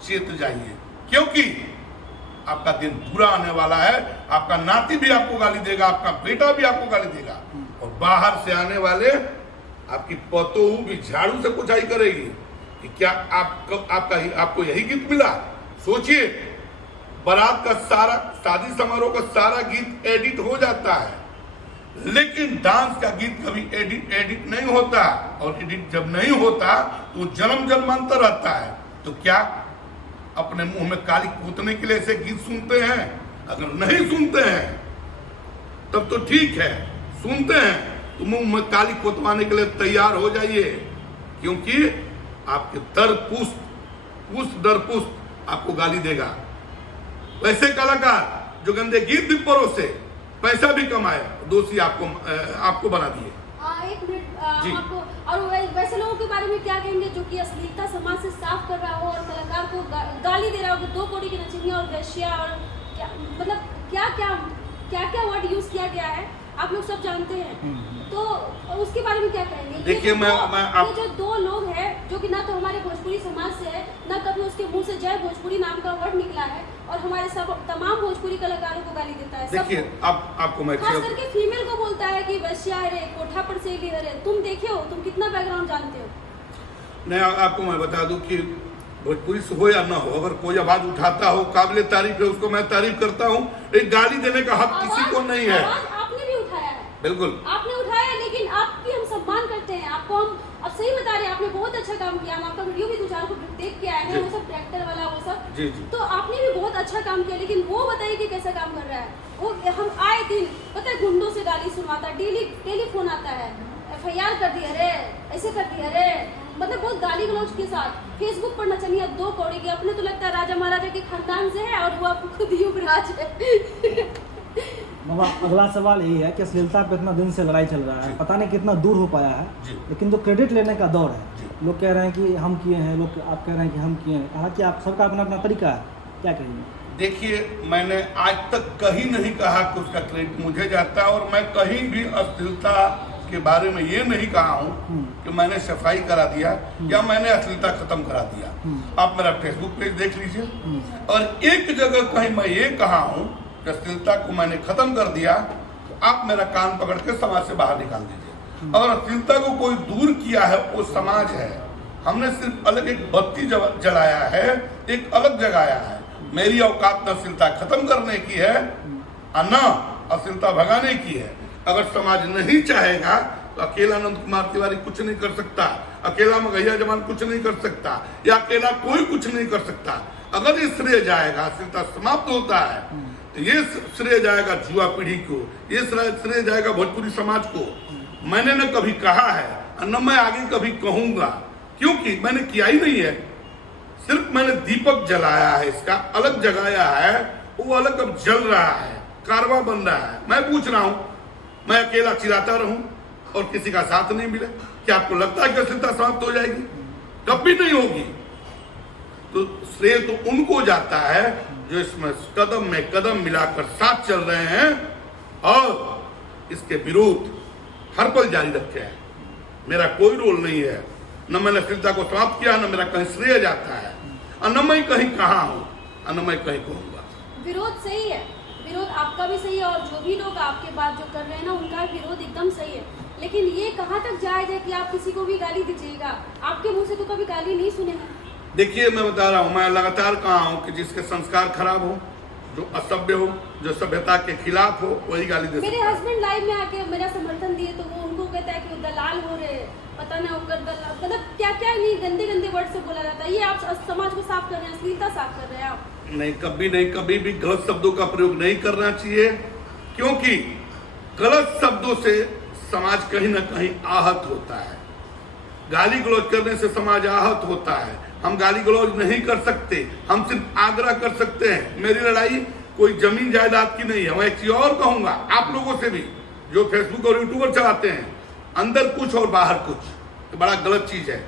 चेत जाइए, क्योंकि आपका दिन बुरा आने वाला है। आपका नाती भी आपको गाली देगा, आपका बेटा भी आपको गाली देगा, और बाहर से आने वाले आपकी पतोहू भी झाड़ू से पुछाई करेगी कि क्या आपको यही गिफ्ट मिला। सोचिए, बारात का सारा, शादी समारोह का सारा गीत एडिट हो जाता है, लेकिन डांस का गीत कभी एडिट नहीं होता, और एडिट जब नहीं होता तो जन्म जन्मांतर रहता है। तो क्या अपने मुंह में काली कूटने के लिए ऐसे गीत सुनते हैं? अगर नहीं सुनते हैं तब तो ठीक है, सुनते हैं तो मुंह में काली कोतवाने के लिए तैयार हो जाइए, क्योंकि आपके दर पुष्ट आपको गाली देगा। वैसे कलाकार जो गंदे गीत भी परोसे पैसा भी कमाए, दोषी आपको बना दिए। एक मिनट आपको, और वैसे लोगों के बारे में क्या कहेंगे जो कि अश्लीलता समाज से साफ कर रहा हो और कलाकार को गाली दे रहा हो कि 2 कौड़ी की नचनिया और वैश्या, और क्या मतलब क्या वर्ड यूज किया गया है आप लोग सब जानते हैं, तो उसके बारे में क्या कहेंगे? देखिए, ये जो 2 लोग हैं जो कि ना तो हमारे भोजपुरी समाज से है, ना कभी उसके मुंह से जय भोजपुरी नाम का वर्ड निकला है, और हमारे सब तमाम भोजपुरी कलाकारों को गाली देता है। देखिए, आपको मैं खास करके फीमेल को बोलता है कि वैश्या है रे, कोठा पर से ली है। तुम देखे हो, तुम कितना बैकग्राउंड जानते हो? नहीं, आपको मैं बता दूं कि भोजपुरी से हो या ना हो, अगर कोई आवाज उठाता हो काबिले तारीफ है, उसको मैं तारीफ करता हूँ। एक गाली देने का हक किसी को नहीं है। आपने भी उठाया है, बिल्कुल आपने उठाया, लेकिन आपकी हम सम्मान करते हैं। आपको हम अब सही बता रहे हैं, आपने बहुत अच्छा काम किया। हम आपका वीडियो भी 2-4 को देख के आए हैं, वो सब ट्रैक्टर वाला वो सब जी। तो आपने भी बहुत अच्छा काम किया, लेकिन वो बताइए कि कैसा काम कर रहा है वो। हम आए दिन पता है गुंडों से गाली सुनवाता, डेली टेलीफोन आता है, FIR कर दिया रे, ऐसे कर दिया रे, मतलब बहुत गाली गलौज के साथ। फेसबुक पर नचनिया 2 कौड़ी की, अपने तो लगता है राजा महाराजा के खानदान से है, और वो आपको खुद युवराज है। बाबा, अगला सवाल यही है कि अश्लीलता पे इतना दिन से लड़ाई चल रहा है, पता नहीं कितना दूर हो पाया है, लेकिन जो क्रेडिट लेने का दौर है, लोग कह रहे हैं कि हम किए हैं, लोग आप कह रहे हैं कि हम किए हैं। हालांकि आप सबका अपना अपना तरीका है, क्या कहेंगे? देखिए, मैंने आज तक कहीं नहीं कहा कि उसका क्रेडिट मुझे जाता है, और मैं कहीं भी अश्लीलता के बारे में ये नहीं कहा हूँ कि मैंने सफाई करा दिया या मैंने अश्लीलता खत्म करा दिया। आप मेरा फेसबुक पेज देख लीजिए, और एक जगह कहीं मैं ये कहा हूँ कि अश्लीलता को मैंने खत्म कर दिया, तो आप मेरा कान पकड़ के समाज से बाहर निकाल दीजिए। अगर अश्लीलता को कोई दूर किया है वो समाज है। हमने सिर्फ अलग एक बत्ती जलाया है, एक अलग जगाया है। मेरी औकात न अश्लीलता खत्म करने की है और न अश्लीलता भगाने की है। अगर समाज नहीं चाहेगा तो अकेला नंद कुमार तिवारी कुछ नहीं कर सकता, अकेला मगहिया जमान कुछ नहीं कर सकता, या अकेला कोई कुछ नहीं कर सकता। अगर ये श्रेय जाएगा, अश्लीलता समाप्त होता है, तो ये श्रेय जाएगा युवा पीढ़ी को, ये श्रेय जाएगा भोजपुरी समाज को। मैंने न कभी कहा है और न मैं आगे कभी कहूंगा, क्योंकि मैंने किया ही नहीं है। सिर्फ मैंने दीपक जलाया है, इसका अलग जगाया है, वो अलग अब जल रहा है, कारवा बन रहा है। मैं पूछ रहा हूं, मैं अकेला चिल्लाता रहूं और किसी का साथ नहीं मिले? क्या आपको लगता है कि अश्लीलता समाप्त हो जाएगी? कभी नहीं होगी। तो श्रेय तो उनको जाता है जो इसमें कदम में कदम मिलाकर साथ चल रहे हैं और इसके विरोध हर पल जारी रखे हैं। मेरा कोई रोल नहीं है, न मैंने अश्लीलता को समाप्त किया, न मेरा कहीं श्रेय जाता है, और न मैं कहीं कहा हूं और न मैं कहीं कहूंगा। विरोध सही है, विरोध आपका भी सही है, और जो भी लोग आपके बात जो कर रहे हैं ना, उनका विरोध एकदम सही है। लेकिन ये कहाँ तक जायज है कि आप किसी को भी गाली दीजिएगा? आपके मुंह से तो कभी गाली नहीं सुने हैं। देखिए, मैं बता रहा हूँ, मैं लगातार कहा हूँ कि जिसके संस्कार खराब हो, जो असभ्य हो, जो सभ्यता के खिलाफ हो, वही गाली दे। मेरे हस्बैंड लाइव में आके मेरा समर्थन दिए, तो वो उनको कहता है कि वो दलाल हो रहे, पता ना होकर दलाल, मतलब क्या क्या नहीं गंदे गंदे वर्ड से बोला जाता है। ये आप समाज को साफ कर रहे हैं, अश्लीलता साफ कर रहे हैं आप। नहीं, कभी भी गलत शब्दों का प्रयोग नहीं करना चाहिए, क्योंकि गलत शब्दों से समाज कहीं ना कहीं आहत होता है। गाली गलौज करने से समाज आहत होता है। हम गाली गलौज नहीं कर सकते, हम सिर्फ आग्रह कर सकते हैं। मेरी लड़ाई कोई जमीन जायदाद की नहीं है। मैं एक चीज और कहूंगा आप लोगों से भी, जो फेसबुक और यूट्यूबर चलाते हैं, अंदर कुछ और बाहर कुछ, तो बड़ा गलत चीज है।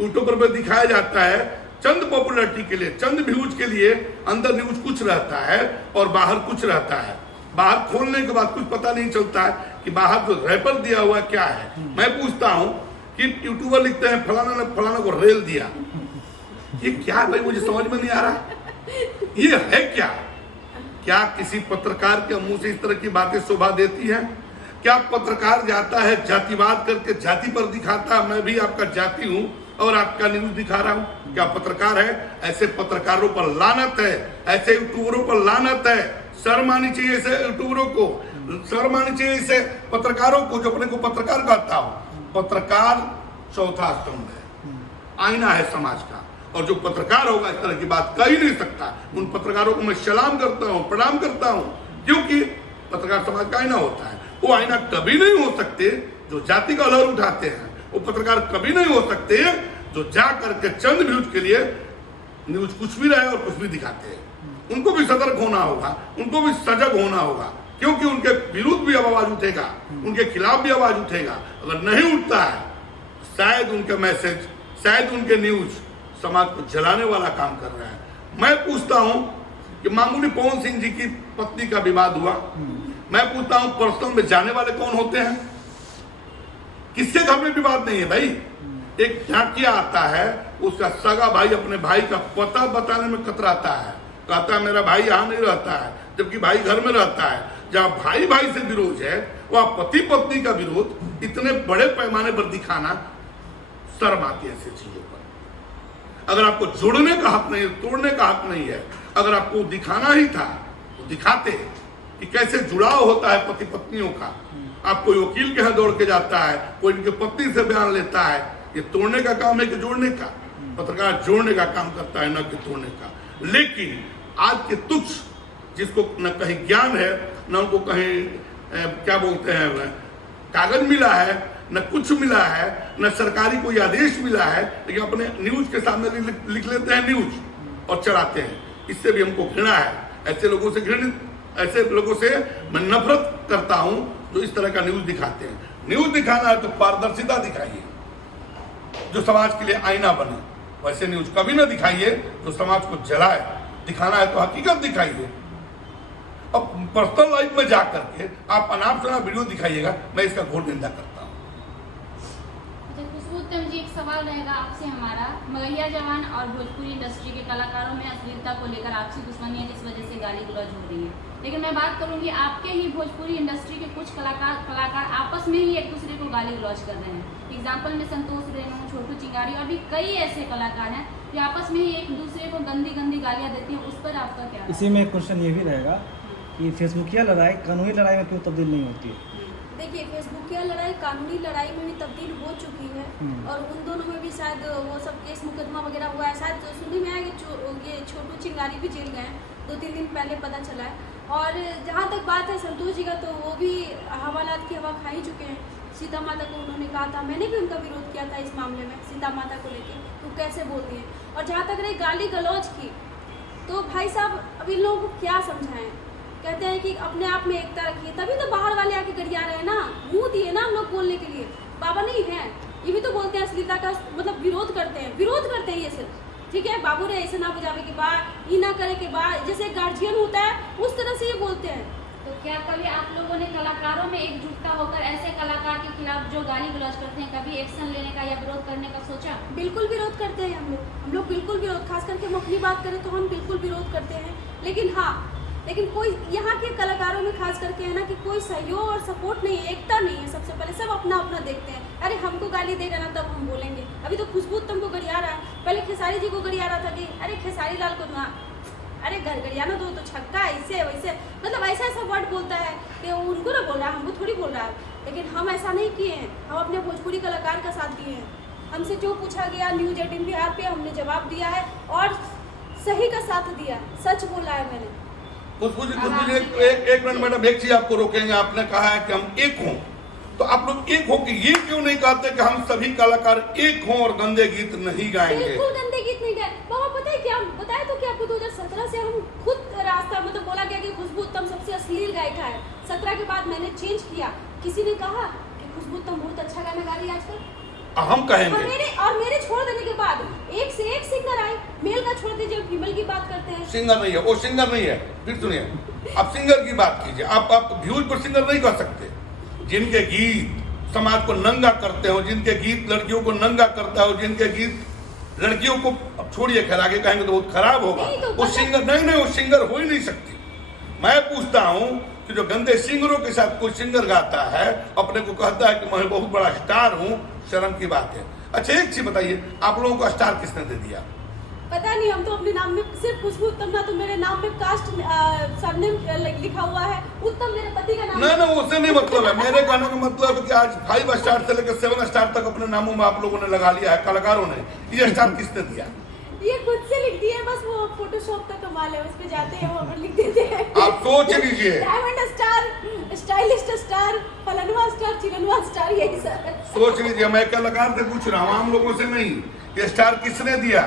यूट्यूबर पर दिखाया जाता है चंद पॉपुलरिटी के लिए, चंद व्यूज के लिए, अंदर न्यूज कुछ रहता है और बाहर कुछ रहता है। बाहर खोलने के बाद कुछ पता नहीं चलता है कि बाहर जो रैपर दिया हुआ क्या है। मैं पूछता हूं कि यूट्यूबर लिखते हैं फलाना ने फलाना को रेल दिया, ये क्या है भाई, मुझे समझ में नहीं आ रहा ये है क्या? क्या किसी पत्रकार के मुंह से इस तरह की बातें शोभा देती हैं? क्या पत्रकार जाता है जातिवाद करके जाति पर दिखाता है, मैं भी आपका जाति हूं और आपका न्यूज दिखा रहा हूं? क्या पत्रकार है? ऐसे पत्रकारों पर लानत है, ऐसे यूट्यूबरों पर लानत है। शर्म आनी चाहिए ऐसे यूट्यूबरों को, शर्म आनी चाहिए ऐसे पत्रकारों को जो अपने को पत्रकार कहता हूं। पत्रकार चौथा स्तंभ है, आईना है समाज का, और जो पत्रकार होगा इस तरह की बात कह ही नहीं सकता। उन पत्रकारों को मैं सलाम करता हूं, प्रणाम करता हूं, क्योंकि पत्रकार समाज का आईना होता है। वो आईना कभी नहीं हो सकते जो जाति का लहर उठाते हैं, वो पत्रकार कभी नहीं हो सकते जो जा करके चंद व्यूज के लिए न्यूज कुछ भी रहे और कुछ भी दिखाते हैं। उनको भी सतर्क होना होगा, उनको भी सजग होना होगा, क्योंकि उनके विरुद्ध भी अब आवाज उठेगा, उनके खिलाफ भी आवाज उठेगा। अगर नहीं उठता है शायद उनके मैसेज, शायद उनके न्यूज समाज को जलाने वाला काम कर रहे हैं। मैं पूछता हूं कि मामूली पवन सिंह जी की पत्नी का विवाद हुआ, मैं पूछता हूं पर्सनल में जाने वाले कौन होते हैं? किसके घर में विवाद नहीं है भाई? एक झांकिया आता है, उसका सगा भाई अपने भाई का पता बताने में कतराता है, कहता है मेरा भाई यहाँ नहीं रहता है, जबकि भाई घर में रहता है। जहाँ भाई भाई से विरोध है वह पति पत्नी का विरोध इतने बड़े पैमाने पर दिखाना शर्म आती है ऐसी चीजों पर। अगर आपको जोड़ने का हक नहीं है, तोड़ने का हक नहीं है, अगर आपको दिखाना ही था तो दिखाते कि कैसे जुड़ाव होता है पति पत्नियों का। आप कोई वकील के यहाँ दौड़ के जाता है, कोई इनके पत्नी से बयान लेता है, ये तोड़ने का काम है कि जोड़ने का? पत्रकार जोड़ने का काम करता है, न कि तोड़ने का। लेकिन आज के तुच्छ जिसको न कहीं ज्ञान है, न उनको कहीं क्या बोलते हैं कागज मिला है, न कुछ मिला है, न सरकारी कोई आदेश मिला है, लेकिन अपने न्यूज के सामने लिख लेते हैं न्यूज और चलाते हैं। इससे भी हमको घृणा है, ऐसे लोगों से घृणित, ऐसे लोगों से मैं नफरत करता हूं जो इस तरह का न्यूज दिखाते हैं। न्यूज दिखाना है तो पारदर्शिता दिखाइए जो समाज के लिए आईना बने, वैसे न्यूज कभी ना दिखाइए जो समाज को जलाए। दिखाना है तो हकीकत दिखाइए। अब पर्सनल लाइफ में जाकर के आप अनाप शनाप वीडियो दिखाइएगा, मैं इसका घोर निंदा करता हूँ। खुशबू उत्तम जी, एक सवाल रहेगा आपसे हमारा। मगहिया जवान और भोजपुरी इंडस्ट्री के कलाकारों में अश्लीलता को लेकर आपसी दुश्मनी है, जिस वजह से गाली गलौज हो रही है। लेकिन मैं बात करूंगी आपके ही भोजपुरी इंडस्ट्री के कुछ कलाकार आपस में ही एक दूसरे को गाली गलौज कर रहे हैं। एग्जाम्पल में संतोष रेणु, छोटू चिंगारी और भी कई ऐसे कलाकार हैं जो आपस में ही एक दूसरे को गंदी गंदी गालियाँ देती हैं। उस पर आपका क्या? इसी में क्वेश्चन ये भी रहेगा कि फेसबुकिया लड़ाई कानूनी लड़ाई में क्यों तब्दील नहीं होती है? देखिए, फेसबुकिया लड़ाई कानूनी लड़ाई में भी तब्दील हो चुकी है, और उन दोनों में भी शायद वो सब केस मुकदमा वगैरह हुआ है। शायद सुनने में आया कि ये छोटू चिंगारी भी जेल गए हैं, 2-3 दिन पहले पता चला है। और जहाँ तक बात है संतोष जी का, तो वो भी हवालात की हवा खा ही चुके हैं। सीता माता को उन्होंने कहा था, मैंने भी उनका विरोध किया था इस मामले में, सीता माता को लेके तो कैसे बोल दिए। और जहाँ तक रही गाली गलौज की, तो भाई साहब अब इन लोगों को क्या समझाएं? कहते हैं कि अपने आप में एकता रखिए, तभी तो बाहर वाले आके गरिया रहे हैं ना, मुंह दिए ना हम लोग बोलने के लिए। बाबा नहीं है, ये भी तो बोलते हैं अश्लीलता का मतलब विरोध करते हैं ये सिर्फ। ठीक है, बाबू रे ऐसे ना बुझावे के बाद, ये ना करे के बाद, जैसे गार्जियन होता है उस तरह से ये बोलते हैं। तो क्या कभी आप लोगों ने कलाकारों में एकजुटता होकर ऐसे कलाकार के खिलाफ जो गाली गलौज करते हैं, कभी एक्शन लेने का या विरोध करने का सोचा? बिल्कुल विरोध करते हैं हम लोग बिल्कुल विरोध, खास करके हम अपनी बात करें तो हम बिल्कुल विरोध करते हैं। लेकिन कोई यहाँ के कलाकारों में खास करके है ना कि कोई सहयोग और सपोर्ट नहीं है, एकता नहीं है। सबसे पहले सब अपना अपना देखते हैं, अरे हमको गाली देगा ना तब हम बोलेंगे। अभी तो खुशबू उत्तम को गरिया रहा है, पहले खेसारी जी को गरिया रहा था कि अरे खेसारी लाल को ना, अरे गरियाना दो तो छक्का, ऐसे वैसे, मतलब ऐसा वर्ड बोलता है कि उनको ना बोल रहा है, हमको थोड़ी बोल रहा है। लेकिन हम ऐसा नहीं किए हैं, हम अपने भोजपुरी कलाकार का साथ दिए हैं। हमसे जो पूछा गया न्यूज 18 बिहार पे हमने जवाब दिया है और सही का साथ दिया, सच बोला है मैंने। खुशबू जी एक मिनट मैडम, एक चीज आपको रोकेंगे। आपने कहा है कि हम एक हों, तो आप लोग एक हो कि ये क्यों नहीं कहते कि हम सभी कलाकार एक हों और गंदे गीत नहीं गाएंगे? बिल्कुल गंदे गीत नहीं गाए बाबा। पता है क्या बताया तो कि आपको 2017 से हम खुद रास्ता मतलब बोला गया कि खुशबू उत्तम सबसे अश्लील गायिका है। 17 के बाद मैंने चेंज किया। किसी ने कहा कि खुशबू उत्तम बहुत अच्छा गाना गा रही है आजकल, हम कहेंगे। और मेरे छोड़ देने के बाद एक से एक सिंगर आए। मेल का छोड़ दीजिए, फीमेल की बात करते हैं। सिंगर नहीं है वो, सिंगर नहीं है। फिर सुनिए, आप सिंगर की बात कीजिए। आप व्यूज पर सिंगर नहीं कर सकते। जिनके गीत समाज को नंगा करते हो, जिनके गीत लड़कियों को नंगा करता हो, जिनके गीत लड़कियों को अब छोड़िए, खैर आगे कहेंगे तो बहुत खराब होगा। नहीं तो वो सिंगर नहीं, वो सिंगर हो ही नहीं सकती। मैं पूछता हूँ कि जो गंदे सिंगरों के साथ कोई सिंगर गाता है, अपने को कहता है कि मैं बहुत बड़ा स्टार हूँ, शर्म की बात है। अच्छा एक चीज बताइए, आप लोगों को स्टार किसने दे दिया? पता नहीं, हम तो अपने नाम में सिर्फ खुशबू उत्तम, ना तो मेरे नाम में कास्ट सरनेम लिखा हुआ है, उत्तम मेरे पति का नाम नहीं नहीं, उससे नहीं मतलब है। मेरे कहने का मतलब है कि आज 5 स्टार से लेकर 7 स्टार तक अपने नामों में आप लोगों ने लगा लिया है, कलाकारों ने। ये स्टार किसने दिया? ये खुद से लिख दिए, बस वो फोटोशॉप का कमाल है, उस पे जाते हैं वो लिख देते हैं। आप सोच लीजिए, डायमंड स्टार, स्टाइलिस्ट स्टार, फलनवा स्टार, चिलनवा स्टार, यही सब। सोच लीजिए। मैं कलाकार से पूछ रहा हूँ, आम लोगों से नहीं। ये स्टार किसने दिया?